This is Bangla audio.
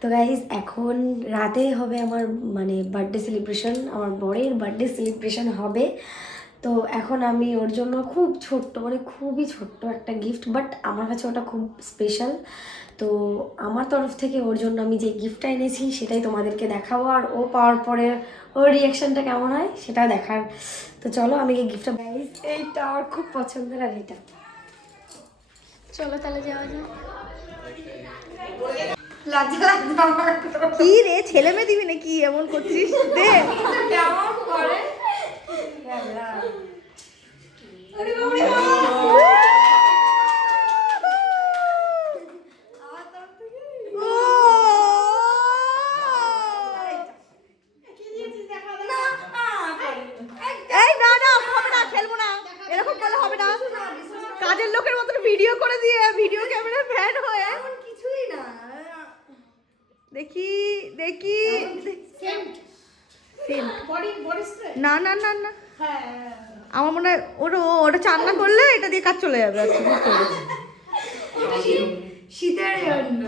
তো গাইজ এখন রাতে হবে আমার মানে বার্থডে সেলিব্রেশন আমার বরের বার্থডে সেলিব্রেশন হবে। তো এখন আমি ওর জন্য খুব ছোট্ট মানে খুবই ছোট্ট একটা গিফট বাট আমার কাছে ওটা খুব স্পেশাল তো আমার তরফ থেকে ওর জন্য আমি যে গিফটটা এনেছি, সেটাই তোমাদেরকে দেখাবো। আর ও পাওয়ার পরে ওর রিয়াকশনটা কেমন হয় সেটা দেখার। তো চলো আমি এই গিফটটা গাইজ এইটা আমার খুব পছন্দের আর এটা। চলো তাহলে যাওয়া আমার কি রে, ছেলে মেয়ে দিবি নাকি? এমন করছিস? কাজের লোকের ভিডিও করে দিয়ে ভিডিও ক্যামেরা ফ্যান হয়ে দেখি দেখি। না না না না। আমার মনে হয় ওটা ওটা চান্না করলে এটা দিয়ে কাজ চলে যাবে। আজকে। বুঝতে শীতের জন্য।